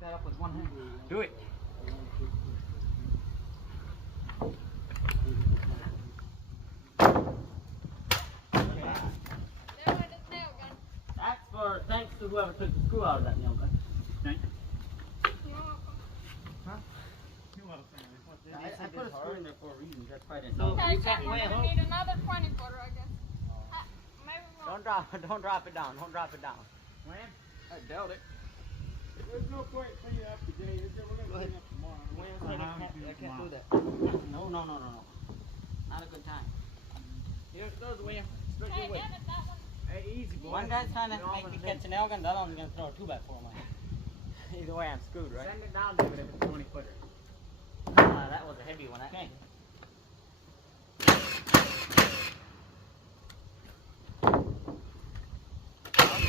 that up with one hand. Do it. That's for thanks to whoever took the screw out of that nail gun. Thank you. Huh? You're welcome. I put a screw in there for a reason. That's why I didn't know. Okay, so we're gonna need another 20 footer, I guess. Maybe we'll... Don't drop it down. Don't drop it down. Wham? I doubt it. There's no point cleaning up today. We're going to clean up tomorrow. I can't do that. No. Not a good time. Here's those, William. Hey, damn it, that one. Hey, easy, boy. One guy's trying to make me catch a nail gun, the other one's gonna throw a 2x4 away. Either way, I'm screwed, right? Send it down, David, if it's 20 footer. That was a heavy one. Okay.